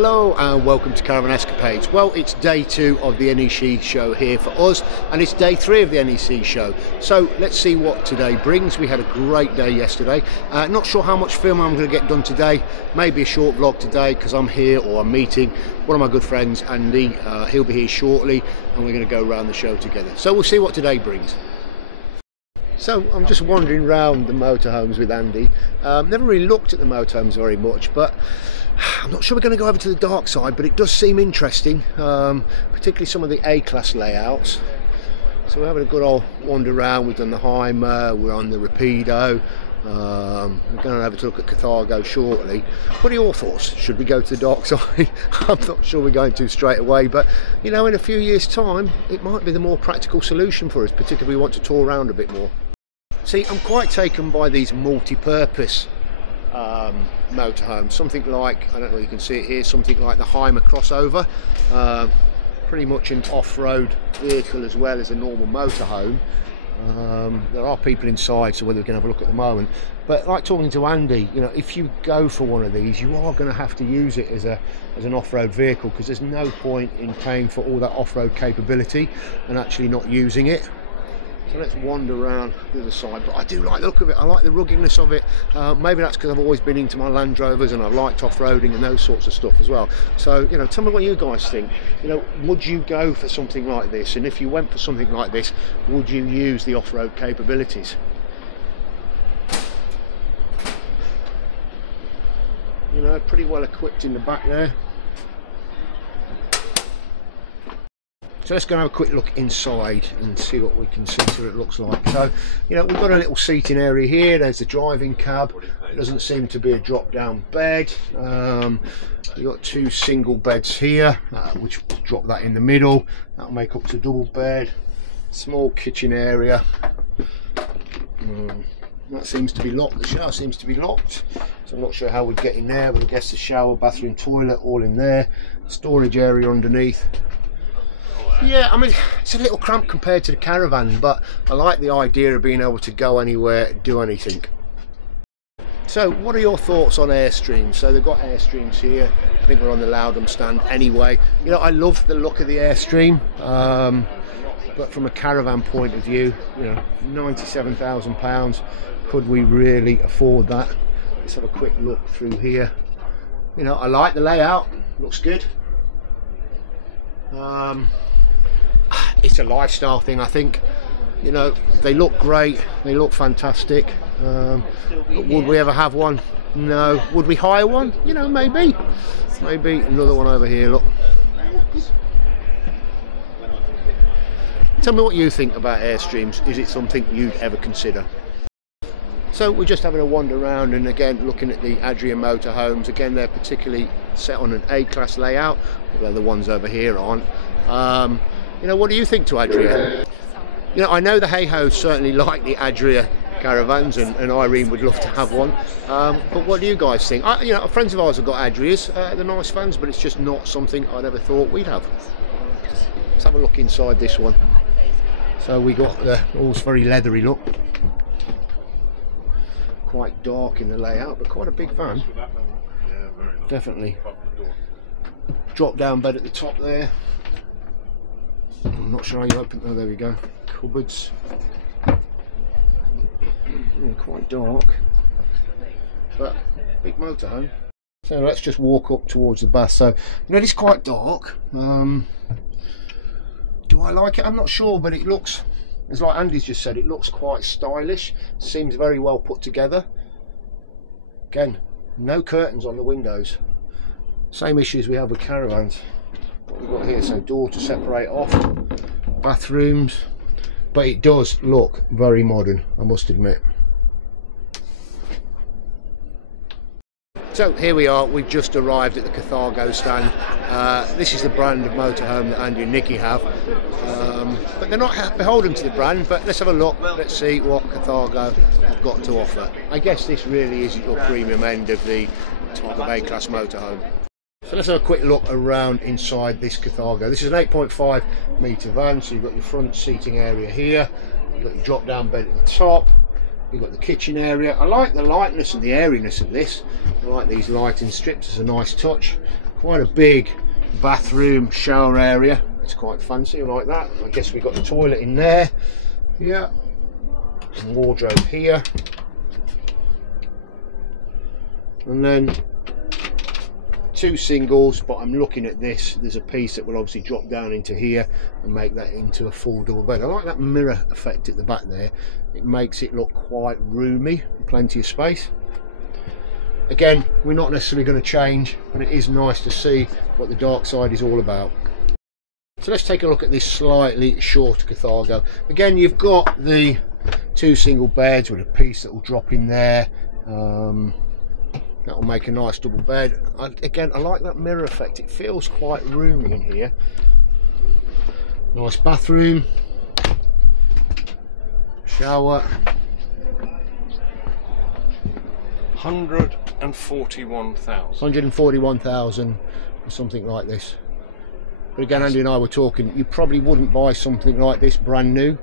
Hello and welcome to Caravan Escapades. Well, it's day 2 of the NEC show here for us, and it's day 3 of the NEC show. So let's see what today brings. We had a great day yesterday. Not sure how much film I'm going to get done today. Maybe a short vlog today because I'm here, or I'm meeting one of my good friends, Andy. He'll be here shortly and we're going to go around the show together. So we'll see what today brings. So I'm just wandering around the motorhomes with Andy. Never really looked at the motorhomes very much, but I'm not sure we're going to go over to the dark side, but it does seem interesting, particularly some of the A-class layouts. So we're having a good old wander around. We've done the Heimer, we're on the Rapido. We're going to have a look at Carthago shortly. What are your thoughts? Should we go to the dark side? I'm not sure we're going to straight away, but you know, in a few years' time, it might be the more practical solution for us, particularly if we want to tour around a bit more. See, I'm quite taken by these multi-purpose motorhomes. Something like, I don't know if you can see it here, something like the Heimer crossover. Pretty much an off-road vehicle as well as a normal motorhome. There are people inside, so whether we can have a look at the moment. But like talking to Andy, you know, if you go for one of these, you are going to have to use it as an off-road vehicle, because there's no point in paying for all that off-road capability and actually not using it. So let's wander around the other side. But I do like the look of it. I like the ruggedness of it. Maybe that's because I've always been into my Land Rovers and I've liked off-roading and those sorts of stuff as well. So, you know, tell me what you guys think. You know, would you go for something like this? And if you went for something like this, would you use the off-road capabilities? You know, pretty well equipped in the back there. So let's go and have a quick look inside and see what we can see, see what it looks like. So, you know, we've got a little seating area here. There's the driving cab. It doesn't seem to be a drop-down bed. We've got 2 single beds here, which will drop that in the middle. That'll make up to double bed. Small kitchen area. That seems to be locked. The shower seems to be locked, so I'm not sure how we'd get in there, but I guess the shower, bathroom, toilet all in there. Storage area underneath. Yeah, I mean, it's a little cramped compared to the Caravan, but I like the idea of being able to go anywhere, do anything. So what are your thoughts on Airstreams? So they've got Airstreams here. I think we're on the Loudon stand anyway. You know, I love the look of the Airstream, but from a Caravan point of view, you know, £97,000, could we really afford that? Let's have a quick look through here. You know, I like the layout, looks good. It's a lifestyle thing, I think. You know, they look great, they look fantastic, but would we ever have one? No. Would we hire one? You know, maybe another one over here. Look, tell me what you think about Airstreams. Is it something you'd ever consider? So we're just having a wander around, and again looking at the Adria motorhomes. Again, they're particularly set on an A-class layout, although the ones over here aren't. You know, what do you think to Adria? You know, I know the Hey-Ho's certainly like the Adria caravans, and Irene would love to have one. But what do you guys think? You know, friends of ours have got Adrias. They're nice vans, but it's just not something I'd ever thought we'd have. Let's have a look inside this one. So we got the all's very leathery look. Quite dark in the layout, but quite a big van. Definitely. Drop down bed at the top there. I'm not sure how you open. Oh, there we go. Cupboards. Quite dark, but big motorhome. So let's just walk up towards the bath. So, you know, it's quite dark. Do I like it? I'm not sure, but it looks, it's like Andy's just said, it looks quite stylish. Seems very well put together. Again, no curtains on the windows. Same issues we have with caravans. What we've got here, so door to separate off, bathrooms, but it does look very modern, I must admit. So here we are, we've just arrived at the Carthago stand. This is the brand of motorhome that Andy and Nikki have, but they're not beholden to the brand. But let's have a look, let's see what Carthago have got to offer. I guess this really is your premium end of the type of A-class motorhome. So let's have a quick look around inside this Carthago. This is an 8.5 metre van, so you've got your front seating area here, you've got your drop down bed at the top, you've got the kitchen area. I like the lightness and the airiness of this. I like these lighting strips, it's a nice touch. quite a big bathroom shower area. It's quite fancy, I like that. I guess we've got the toilet in there. Yeah, and wardrobe here, and then 2 singles, but I'm looking at this, there's a piece that will obviously drop down into here and make that into a full double bed. I like that mirror effect at the back there. It makes it look quite roomy, plenty of space. Again, we're not necessarily going to change, but it is nice to see what the dark side is all about. So let's take a look at this slightly shorter Carthago. Again, you've got the 2 single beds with a piece that will drop in there. That will make a nice double bed. Again, I like that mirror effect. It feels quite roomy in here. Nice bathroom, shower. 141,000. 141,000 for something like this. But again, Andy and I were talking, you probably wouldn't buy something like this brand new.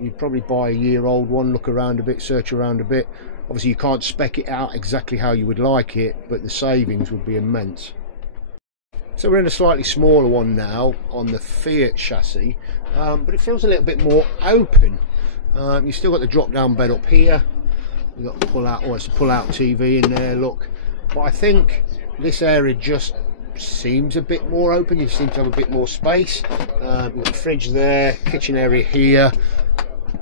You'd probably buy a year-old one, look around a bit, search around a bit. Obviously you can't spec it out exactly how you would like it, but the savings would be immense. So we're in a slightly smaller one now on the Fiat chassis, but it feels a little bit more open. You've still got the drop-down bed up here. You've got pull-out, or it's a pull-out TV in there, look. But I think this area just seems a bit more open. You seem to have a bit more space. You've got the fridge there, kitchen area here,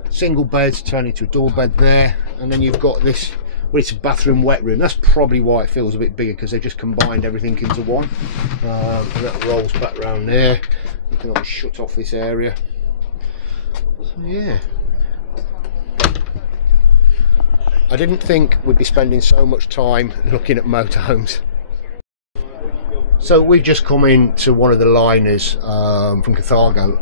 single beds turn into a double bed there, and then you've got this, well, it's a bathroom wet room. That's probably why it feels a bit bigger, because they just combined everything into one. And that rolls back around there. You can obviously shut off this area. So yeah, I didn't think we'd be spending so much time looking at motorhomes. So we've just come into one of the liners from Carthago.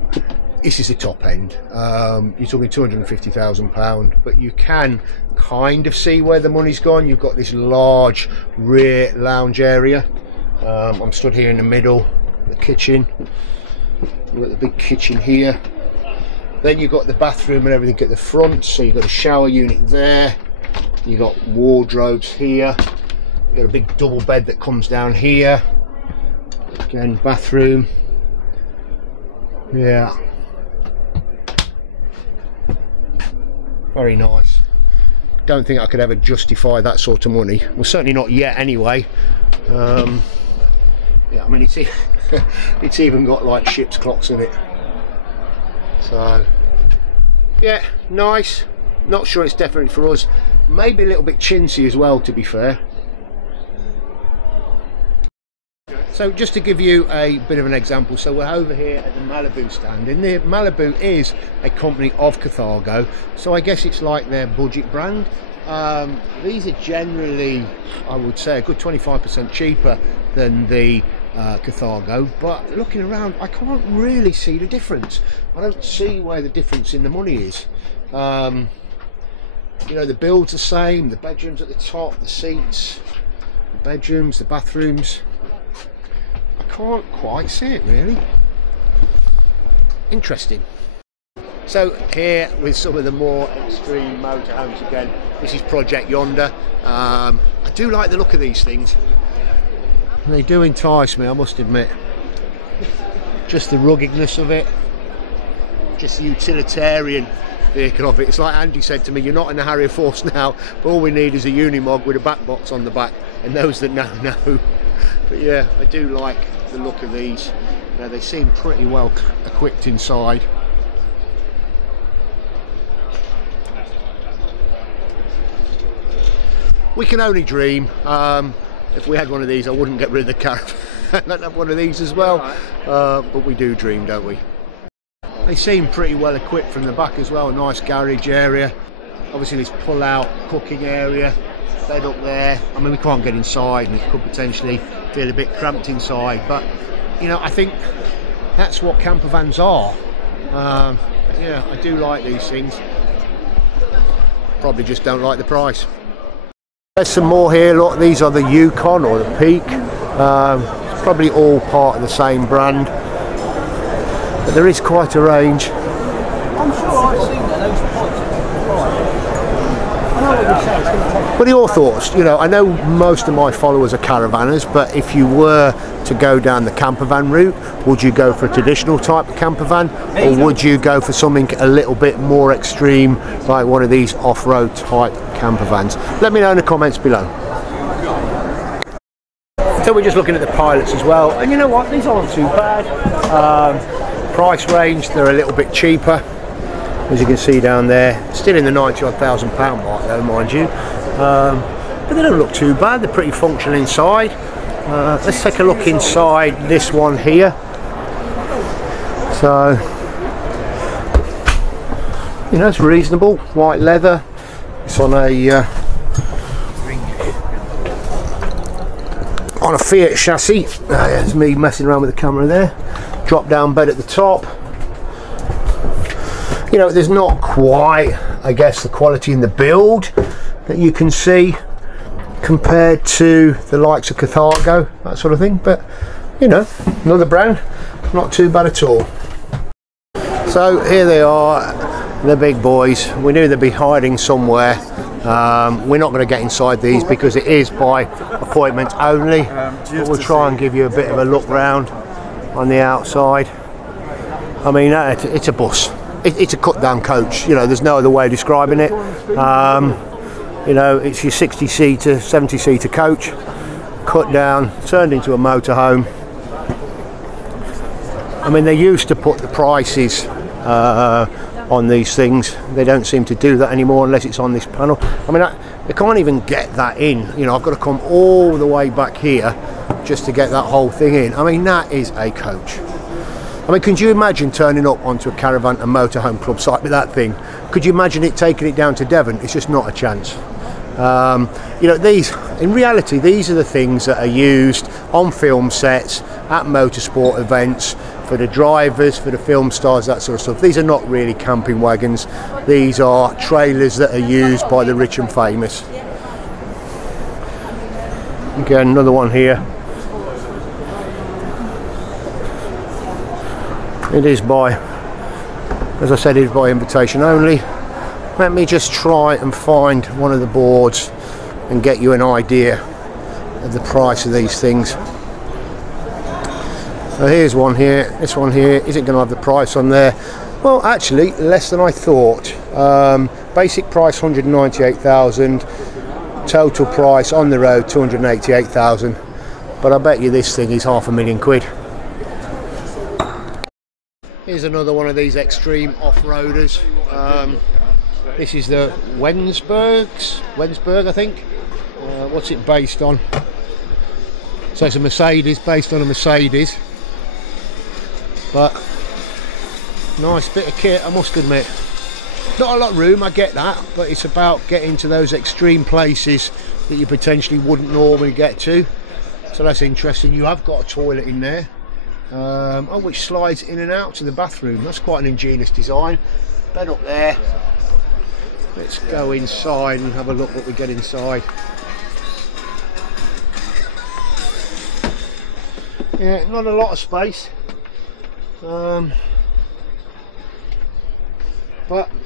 This is the top end. You're talking £250,000, but you can kind of see where the money's gone. You've got this large rear lounge area. I'm stood here in the middle, the kitchen. You've got the big kitchen here. Then you've got the bathroom and everything at the front. So you've got a shower unit there. You've got wardrobes here. You've got a big double bed that comes down here. Again, bathroom. Yeah. Very nice. Don't think I could ever justify that sort of money. Well, certainly not yet anyway. Yeah, I mean, it's even got like ship's clocks in it. So, yeah, nice. Not sure it's definitely for us. Maybe a little bit chintzy as well, to be fair. So just to give you a bit of an example, so we're over here at the Malibu stand, and the Malibu is a company of Carthago, so I guess it's like their budget brand. These are generally, I would say, a good 25% cheaper than the Carthago, but looking around I can't really see the difference. I don't see where the difference in the money is. You know, the build's the same, the bedrooms at the top, the seats, the bedrooms, the bathrooms. I can't quite see it really. Interesting. So here with some of the more extreme motorhomes again, this is Project Yonder. I do like the look of these things. They do entice me, I must admit. Just the ruggedness of it, just the utilitarian vehicle of it. It's like Andy said to me, you're not in the Harrier Force now, but all we need is a Unimog with a back box on the back, and those that know. But yeah, I do like the look of these. They seem pretty well equipped inside. We can only dream. If we had one of these, I wouldn't get rid of the caravan. I'd have one of these as well. But we do dream, don't we? They seem pretty well equipped from the back as well. A nice garage area. Obviously this pull-out cooking area. Bed up there. I mean, we can't get inside, and it could potentially feel a bit cramped inside. But you know, I think that's what camper vans are. Yeah, I do like these things. Probably just don't like the price. There's some more here. Look, these are the Yukon or the Peak. It's probably all part of the same brand, but there is quite a range. I'm sure I've seen those points. Right. I know what you're saying. It's going to take What are your thoughts? You know, I know most of my followers are caravanners, but if you were to go down the campervan route, would you go for a traditional type of campervan, or would you go for something a little bit more extreme, like one of these off-road type campervans? Let me know in the comments below. So we're just looking at the pilots as well, and you know what, these aren't too bad. Price range, they're a little bit cheaper, as you can see down there. Still in the £90,000 mark though, mind you. But they don't look too bad, they're pretty functional inside. Let's take a look inside this one here. So, you know, it's reasonable, white leather. It's on a Fiat chassis. There's me messing around with the camera there. Drop down bed at the top. You know, there's not quite, I guess, the quality in the build that you can see compared to the likes of Carthago, that sort of thing, but you know, another brand, not too bad at all. So here they are, the big boys. We knew they'd be hiding somewhere. We're not going to get inside these because it is by appointment only, but we'll try and give you a bit of a look round on the outside. I mean, it's a bus. It's a cut down coach, you know, there's no other way of describing it. You know, it's your 60-seater, 70-seater coach, cut down, turned into a motorhome. I mean, they used to put the prices on these things. They don't seem to do that anymore unless it's on this panel. I mean, they can't even get that in. You know, I've got to come all the way back here just to get that whole thing in. I mean, that is a coach. I mean, could you imagine turning up onto a caravan and motorhome club site with that thing? Could you imagine it taking it down to Devon? It's just not a chance. You know, these, in reality, these are the things that are used on film sets, at motorsport events, for the drivers, for the film stars, that sort of stuff. These are not really camping wagons. These are trailers that are used by the rich and famous. Again, another one here. It is by, as I said, it is by invitation only. Let me just try and find one of the boards and get you an idea of the price of these things. So here's one here. This one here isn't going to have the price on there. Well, actually, less than I thought. Basic price 198,000. Total price on the road 288,000. But I bet you this thing is £500,000. Here's another one of these extreme off-roaders. This is the Wensberg, I think. What's it based on? So it's a Mercedes, based on a Mercedes. But nice bit of kit, I must admit. Not a lot of room, I get that, but it's about getting to those extreme places that you potentially wouldn't normally get to. So that's interesting. You have got a toilet in there. Oh, which slides in and out to the bathroom. That's quite an ingenious design. Bed up there. Let's go inside and have a look what we get inside. Yeah, not a lot of space. But,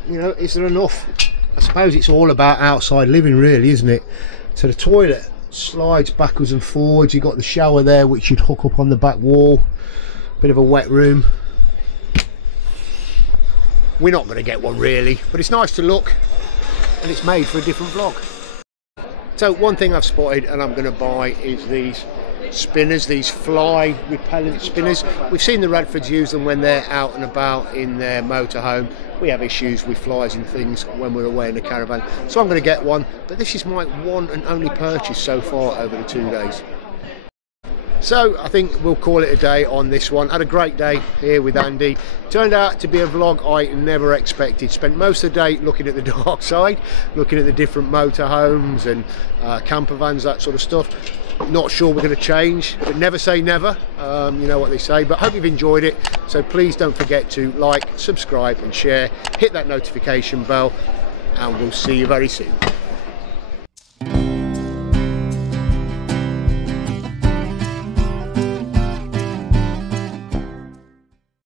you know, is there enough? I suppose it's all about outside living really, isn't it? So the toilet slides backwards and forwards. You've got the shower there which you'd hook up on the back wall. Bit of a wet room. We're not going to get one really, but it's nice to look, and it's made for a different vlog. So one thing I've spotted and I'm going to buy is these spinners, these fly repellent spinners. We've seen the Radfords use them when they're out and about in their motorhome. We have issues with flies and things when we're away in the caravan, so I'm going to get one, but this is my one and only purchase so far over the 2 days. So I think we'll call it a day on this one. Had a great day here with Andy. Turned out to be a vlog I never expected. Spent most of the day looking at the dark side, looking at the different motorhomes and campervans, that sort of stuff. Not sure we're going to change, but never say never. You know what they say, but hope you've enjoyed it. So please don't forget to like, subscribe and share. Hit that notification bell, and we'll see you very soon.